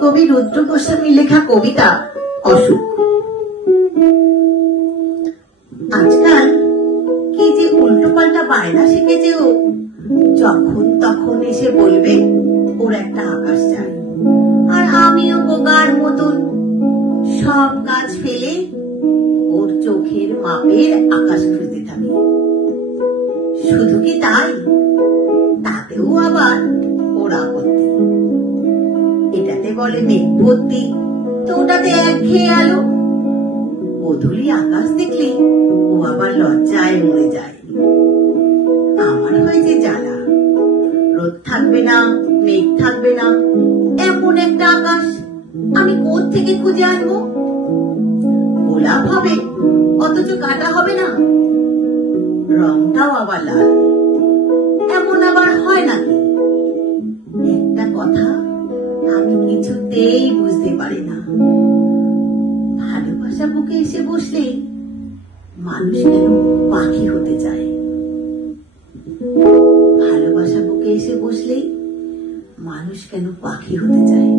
কবি রুদ্র গোস্বামী লেখা কবিতা অসুখ। আজকাল কি যে উল্টো পাল্টা বায়না শিখেছে ও, যখন তখন এসে বলবে ওর একটা আকাশ চাই, আর আমিও বোকার মতন সব কাজ ফেলে ওর চোখের মাপের আকাশ খুঁজতে থাকি। শুধু কি তাই, তাতেও আবার ওর আপত্তি। এটাতে বলে মেঘ ভর্তি, তো ওটাতে একঘেয়ে আলো। গোধূলি আকাশ দেখলে ও আবার লজ্জায় মরে যায়। আমার হয়েছে জ্বালা, রোদ থাকবে না, মেঘ থাকবে না, এমন একটা আকাশ আমি কোত্থেকে খুঁজে আনবো? গোলাপ হবে অথচ কাটা হবে না, রংটাও আবার লাল, এমন আবার হয় নাকি? একটা কথা আমি কিছুতেই বুঝতে পারি না, ভালোবাসা বুকে এসে বসলে মানুষ কেন পাখি হতে চায়? ভালোবাসা বুকে এসে বসলেই মানুষ কেন পাখি হতে চায়?